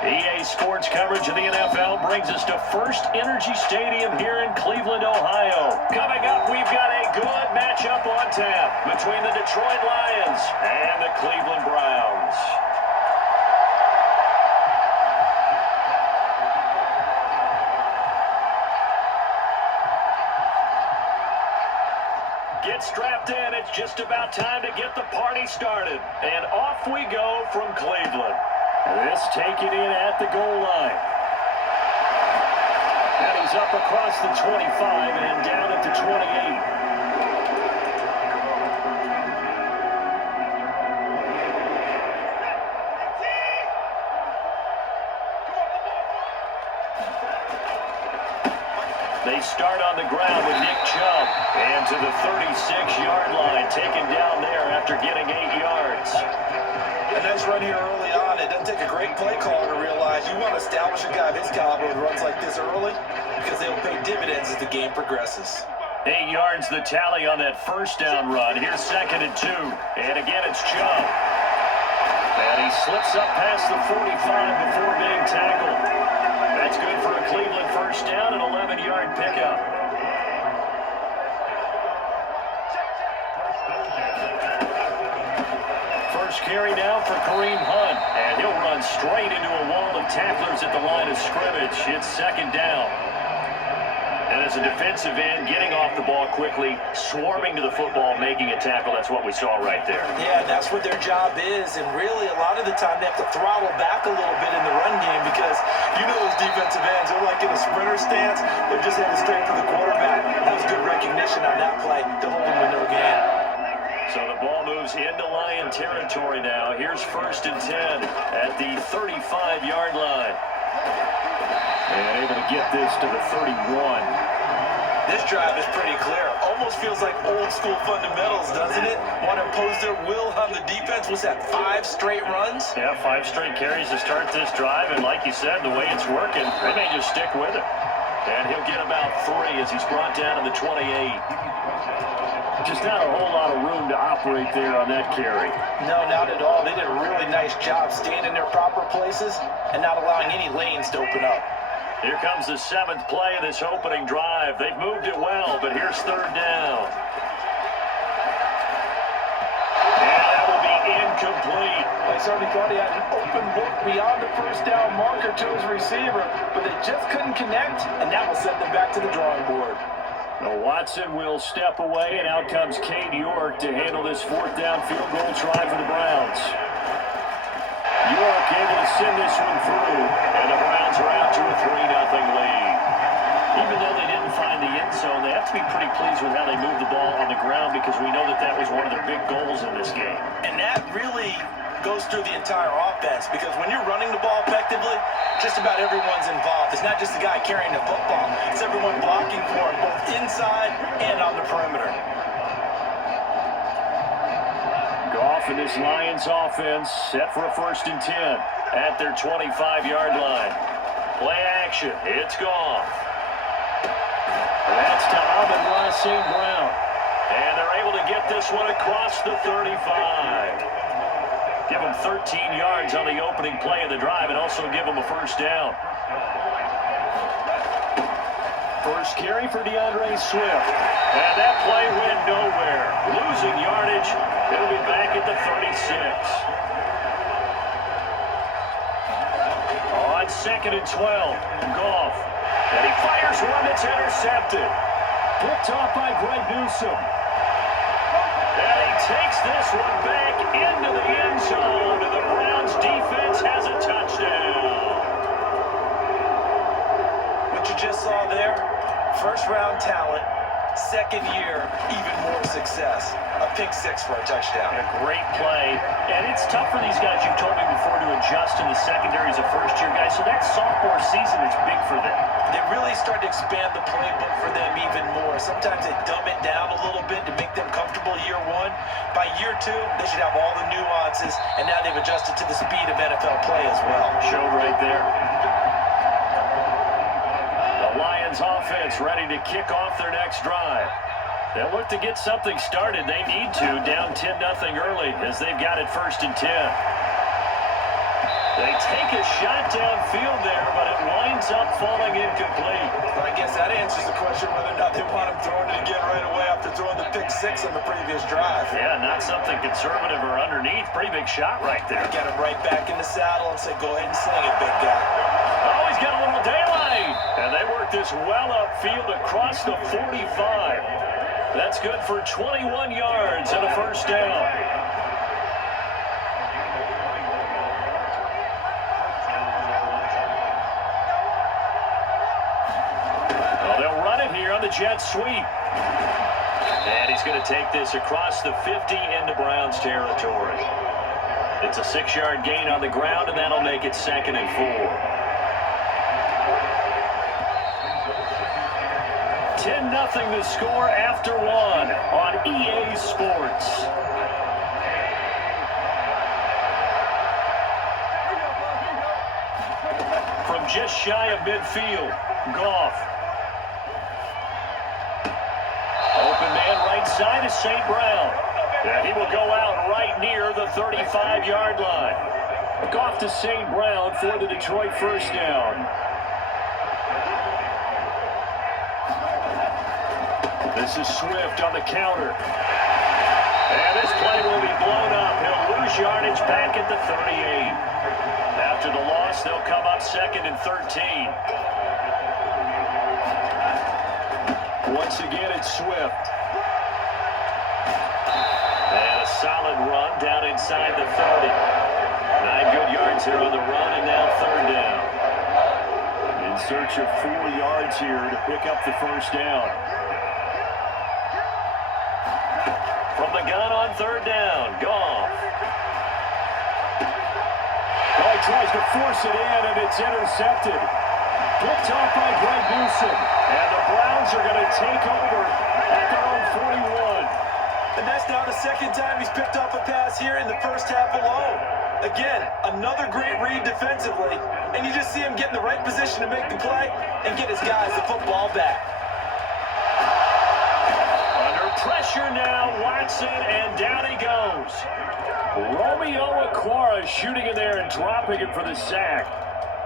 EA Sports coverage of the NFL brings us to First Energy Stadium here in Cleveland, Ohio. Coming up, we've got a good matchup on tap between the Detroit Lions and the Cleveland Browns. Get strapped in. It's just about time to get the party started. And off we go from Cleveland. This taken in at the goal line. And he's up across the 25 and down at the 28. They start on the ground with Nick Chubb. And to the 36-yard line, taken down there after getting 8 yards. A nice run here early on. It doesn't take a great play caller to realize you want to establish a guy of his caliber with runs like this early because they'll pay dividends as the game progresses. 8 yards the tally on that first down run. Here's 2nd and 2. And again, it's Chubb. And he slips up past the 45 before being tackled. That's good for a Cleveland first down and 11-yard pickup. First carry now for Kareem Hunt. And he'll run straight into a wall of tacklers at the line of scrimmage. It's 2nd down. And as a defensive end, getting off the ball quickly, swarming to the football, making a tackle. That's what we saw right there. Yeah, that's what their job is. And really, a lot of the time, they have to throttle back a little bit in the run game because you know those defensive ends, they're like in a sprinter stance. They're just headed straight for the quarterback. That was good recognition on that play to hold them with no gain. So the ball moves into Lion territory now. Here's 1st and 10 at the 35-yard line. And able to get this to the 31. This drive is pretty clear. Almost feels like old school fundamentals, doesn't it? Want to impose their will on the defense. Was that 5 straight runs? Yeah, 5 straight carries to start this drive. And like you said, the way it's working, they may just stick with it. And he'll get about 3 as he's brought down to the 28. Just not a whole lot of room to operate there on that carry. No, not at all. They did a really nice job staying in their proper places and not allowing any lanes to open up. Here comes the 7th play of this opening drive. They've moved it well, but here's 3rd down. And that will be incomplete. They certainly thought he had an open look beyond the first down marker to his receiver, but they just couldn't connect, and that will send them back to the drawing board. Now Watson will step away, and out comes Cade York to handle this 4th down field goal try for the Browns. York able to send this one through, and the Browns are out to a 3-0 lead. Even though they didn't find the end zone, they have to be pretty pleased with how they moved the ball on the ground because we know that that was one of their big goals in this game. And that really goes through the entire offense because when you're running the ball effectively, just about everyone's involved. It's not just the guy carrying the football. It's everyone blocking for him, both inside and on the perimeter. Goff and this Lions offense set for a 1st and 10 at their 25-yard line. Play action. It's Goff. That's to Amon-Ra St. Brown. And they're able to get this one across the 35. Give them 13 yards on the opening play of the drive and also give them a 1st down. First carry for DeAndre Swift. And that play went nowhere. Losing yardage. It'll be back at the 36. On 2nd and 12, Goff. And he fires one that's intercepted. Picked off by Greg Newsome. And he takes this one back into the end zone. And the Browns defense has a touchdown. What you just saw there, 1st-round talent, 2nd year, even more success. A pick-6 for a touchdown. A great play. And it's tough for these guys, you've told me before, to adjust in the secondary as a first-year guy. So that sophomore season is big for them. They really start to expand the playbook for them even more. Sometimes they dumb it down a little bit to make them comfortable year 1. By year 2, they should have all the nuances, and now they've adjusted to the speed of NFL play as well. Showed right there. The Lions offense ready to kick off their next drive. They'll look to get something started. They need to, down 10-0 early as they've got it 1st and 10. They take a shot downfield there, but it winds up falling incomplete. I guess that answers the question whether or not they want him throwing it again right away after throwing the pick six on the previous drive. Yeah, not something conservative or underneath. Pretty big shot right there. Got him right back in the saddle and said, go ahead and sling it, big guy. Oh, he's got a little daylight. And they work this well upfield across the 45. That's good for 21 yards and a first down. They'll run it here on the jet sweep. And he's going to take this across the 50 into Browns territory. It's a 6-yard gain on the ground, and that'll make it 2nd and 4. 10-0 the score after 1 on EA Sports. From just shy of midfield, Goff. Open man right side is St. Brown. And he will go out right near the 35-yard line. Goff to St. Brown for the Detroit first down. This is Swift on the counter. And this play will be blown up. He'll lose yardage back at the 38. After the loss, they'll come up 2nd and 13. Once again, it's Swift. And a solid run down inside the 30. 9 good yards here on the run, and now 3rd down. In search of 4 yards here to pick up the first down. From the gun on 3rd down, Goff. Oh, he tries to force it in, and it's intercepted. Picked off by Greg Newsom. And the Browns are going to take over at their own 41. And that's now the 2nd time he's picked off a pass here in the first half alone. Again, another great read defensively. And you just see him get in the right position to make the play and get his guys the football back. Under pressure now, Watson, and down he goes. Romeo Okwara shooting in there and dropping it for the sack.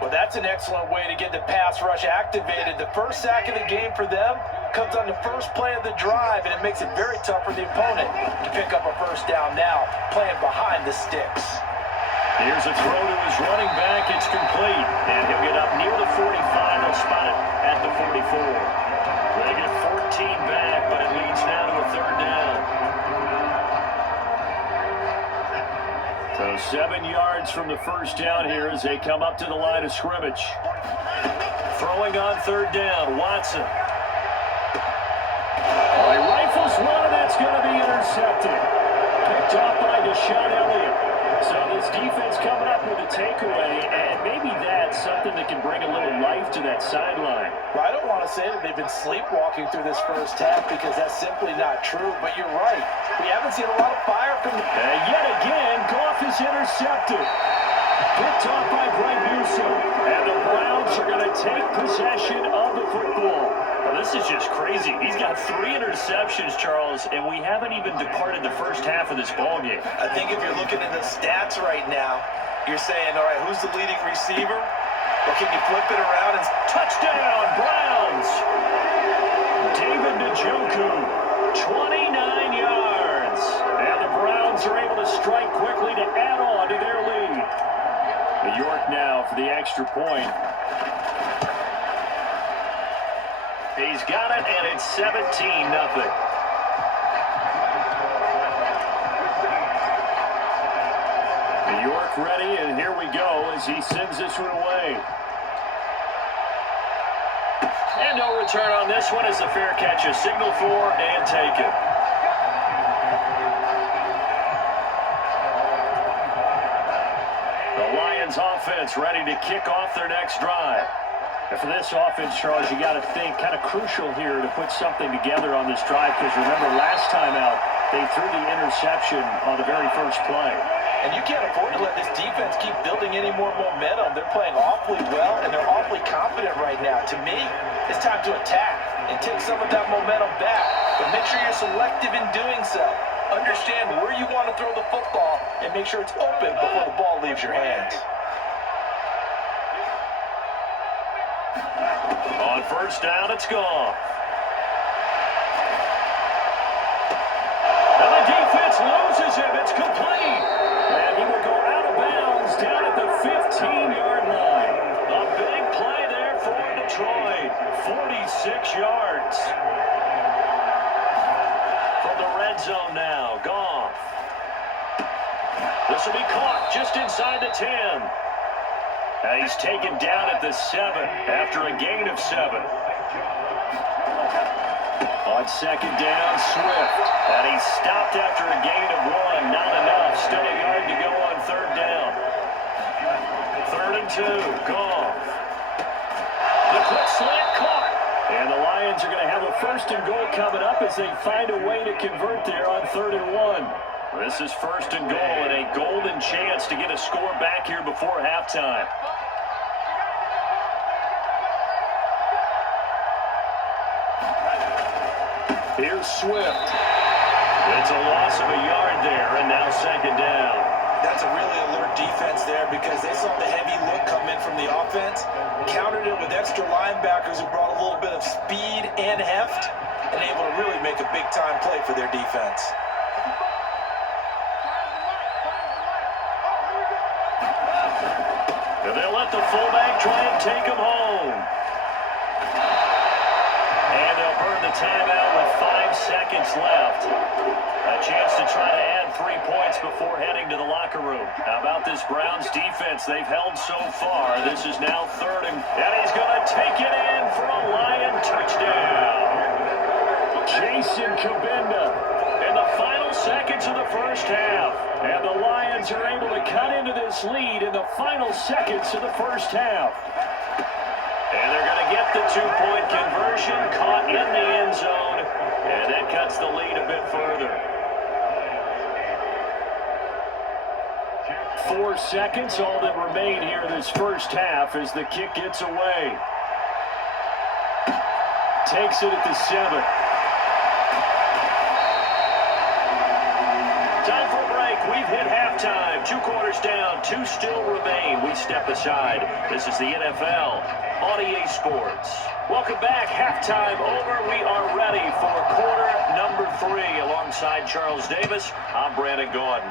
Well, that's an excellent way to get the pass rush activated. The first sack of the game for them comes on the first play of the drive, and it makes it very tough for the opponent to pick up a first down now, playing behind the sticks. Here's a throw to his running back. It's complete, and he'll get up near the 45. They'll spot it at the 44. They get 14 back, but it leads now to a 3rd down. So 7 yards from the first down here as they come up to the line of scrimmage. Throwing on 3rd down, Watson. He rifles one, and that's going to be intercepted. Picked off by Deshaun Elliott. So this defense coming up with a takeaway, and maybe that's something that can bring a little life to that sideline. Well, I don't want to say that they've been sleepwalking through this first half because that's simply not true, but you're right. We haven't seen a lot of fire from the... And yet again, Goff is intercepted. Picked off by Greg Newsom. And the Browns are going to take possession of the football. Well, this is just crazy. He's got 3 interceptions, Charles, and we haven't even departed the first half of this ballgame. I think if you're looking at the stats right now, you're saying, all right, who's the leading receiver? Or can you flip it around and... Touchdown, Browns! David Njoku, 29 yards. And the Browns are able to strike quickly to add on to their lead. New York now for the extra point. He's got it, and it's 17-0. New York ready, and here we go as he sends this one away. And no return on this one as the fair catch is signaled for and taken. The Lions offense ready to kick off their next drive. And for this offense, Charles, you got to think kind of crucial here to put something together on this drive because remember last time out, they threw the interception on the very first play. And you can't afford to let this defense keep building any more momentum. They're playing awfully well, and they're awfully confident right now. To me, it's time to attack and take some of that momentum back. But make sure you're selective in doing so. Understand where you want to throw the football and make sure it's open before the ball leaves your hands. On first down, it's gone. And the defense loses him. It's complete. And he will go out of bounds down at the 15-yard line. A big play there for Detroit. 46 yards. From the red zone now, Goff. This will be caught just inside the 10. And he's taken down at the 7 after a gain of 7. On second down, Swift. And he's stopped after a gain of 1. Not enough. Still a yard to go on third down. 3rd and 2. Goff. The quick slant caught. And the Lions are going to have a 1st and goal coming up as they find a way to convert there on 3rd and 1. This is 1st and goal and a golden chance to get a score back here before halftime. Here's Swift. It's a loss of a yard there, and now 2nd down. That's a really alert defense there because they saw the heavy look come in from the offense, countered it with extra linebackers who brought a little bit of speed and heft, and able to really make a big-time play for their defense. And they'll let the fullback try and take him home. And they'll burn the timeout with 5 seconds left. A chance to try to add 3 points before heading to the locker room. How about this Browns defense they've held so far? This is now 3rd, and he's going to take it in for a Lion touchdown. Jason Kabinda in the final seconds of the first half. And the Lions are able to cut into this lead in the final seconds of the first half. And they're going to get the 2-point conversion, caught in the end zone, and that cuts the lead a bit further. 4 seconds, all that remain here in this first half as the kick gets away. Takes it at the 7. Time for a break. We've hit halftime. 2 quarters down, 2 still remain. We step aside. This is the NFL on EA Sports. Welcome back. Halftime over. We are ready for quarter number 3. Alongside Charles Davis, I'm Brandon Gordon.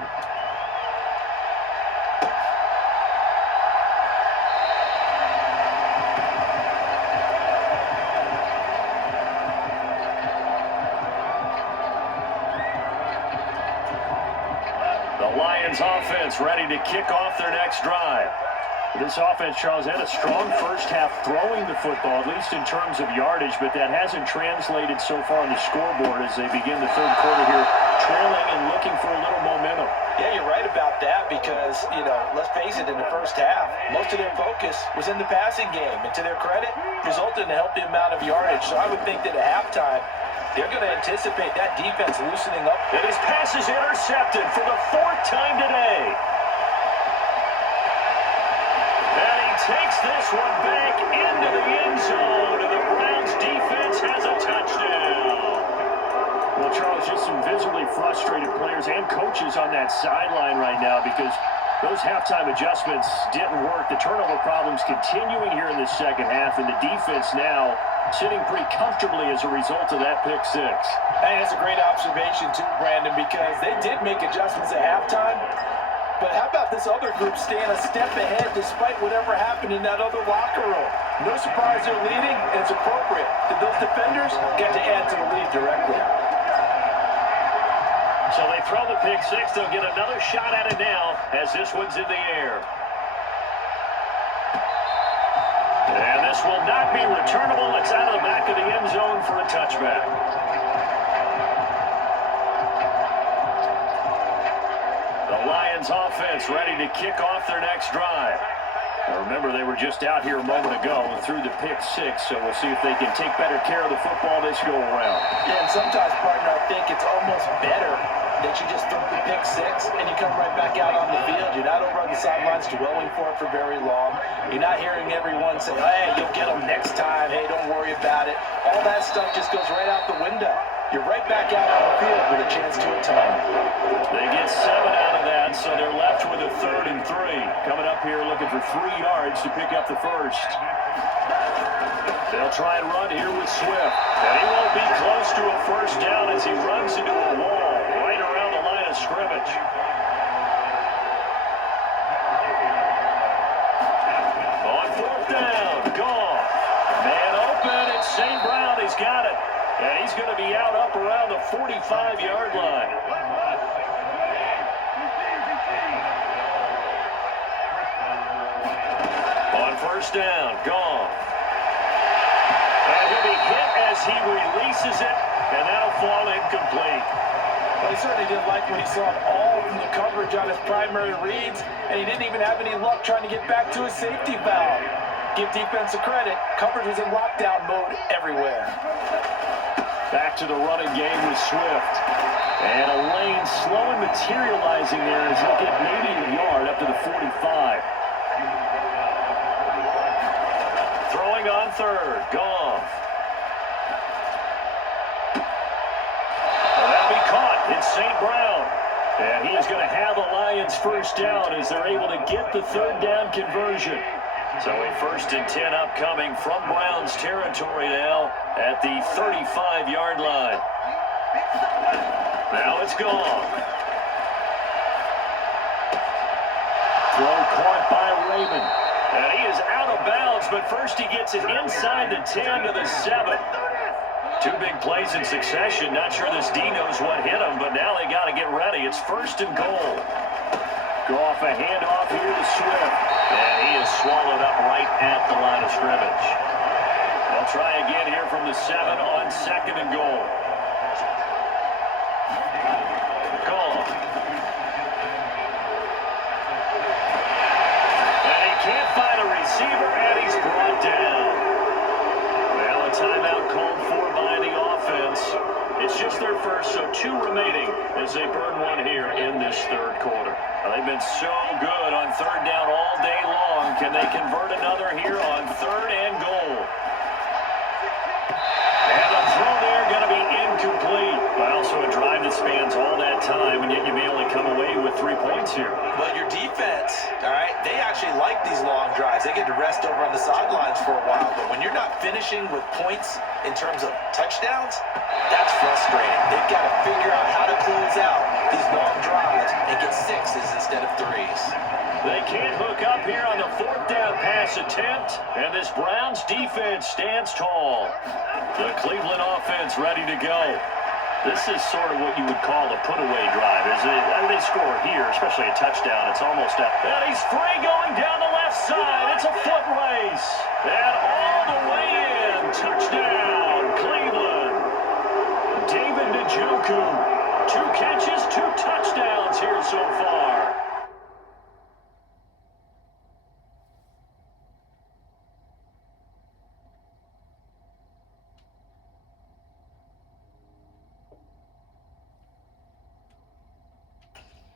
Lions offense ready to kick off their next drive. This offense, Charles, had a strong first half throwing the football, at least in terms of yardage, but that hasn't translated so far on the scoreboard as they begin the 3rd quarter here, trailing and looking for a little momentum. Yeah, you're right about that because, let's face it, in the first half, most of their focus was in the passing game. And to their credit, resulted in a healthy amount of yardage. So I would think that at halftime, they're going to anticipate that defense loosening up. And his pass is intercepted for the 4th time today. And he takes this one back into the end zone, and the Browns defense has a touchdown. Well, Charles, just some visibly frustrated players and coaches on that sideline right now because those halftime adjustments didn't work. The turnover problems continuing here in the second half, and the defense now sitting pretty comfortably as a result of that pick 6. Hey, that's a great observation too, Brandon, because they did make adjustments at halftime. But how about this other group staying a step ahead despite whatever happened in that other locker room? No surprise they're leading, and it's appropriate that those defenders get to add to the lead directly. So they throw the pick 6. They'll get another shot at it now as this one's in the air. And this will not be returnable. It's out of the back of the end zone for a touchback. The Lions offense ready to kick off their next drive. Now remember, they were just out here a moment ago and threw the pick 6, so we'll see if they can take better care of the football this go around. Yeah, and sometimes, partner, I think it's almost better that you just throw the pick 6 and you come right back out on the field. You're not over on the sidelines dwelling for it for very long. You're not hearing everyone say, hey, you'll get them next time. Hey, don't worry about it. All that stuff just goes right out the window. you're right back out on the field with a chance to atone. They get 7 out of that, so they're left with a 3rd and 3. Coming up here looking for 3 yards to pick up the first. They'll try and run here with Swift. And he won't be close to a first down as he runs into a wall right around the line of scrimmage. On 4th down, gone. Man open, it's St. Brown. He's got it. And he's going to be out up around the 45-yard line. On 1st down, gone. And he'll be hit as he releases it, and that'll fall incomplete. Well, he certainly didn't like when he saw all of the coverage on his primary reads, and he didn't even have any luck trying to get back to his safety valve. Give defensive credit. Coverage was in lockdown mode everywhere. Back to the running game with Swift. And a lane slow and materializing there as he'll get maybe a yard up to the 45. Throwing on 3rd. Goff. Well, that'll be caught. It's St. Brown. And he is going to have a Lions first down as they're able to get the 3rd down conversion. So a 1st and 10 upcoming from Browns territory now at the 35-yard line. Now it's gone. Throw caught by Raymond. And he is out of bounds, but first he gets it inside the 10 to the 7. 2 big plays in succession. Not sure this D knows what hit him, but now they got to get ready. It's 1st and goal. Goff a handoff here to Swift. And he is swallowed up right at the line of scrimmage. They'll try again here from the 7 on 2nd and goal. Goff. And he can't find a receiver, and he's brought down. Well, a timeout called for by the offense. It's just their first, so 2 remaining as they burn one here in this 3rd quarter. They've been so good on 3rd down all day long. Can they convert another here on 3rd and goal? And the throw there going to be incomplete. Well, so a drive that spans all that time, and yet you may only come away with 3 points here. But your defense, all right, they actually like these long drives. They get to rest over on the sidelines for a while. But when you're not finishing with points in terms of touchdowns, that's frustrating. They've got to figure out how to close out these long drives and get 6s instead of 3s. They can't hook up here on the 4th down pass attempt, and this Browns defense stands tall. The Cleveland offense ready to go. This is sort of what you would call a put-away drive, isn't it? I mean, they score here, especially a touchdown. It's almost a... And he's free going down the left side. It's a foot race. And all the way in. Touchdown, Cleveland. David Njoku. 2 catches, 2 touchdowns here so far.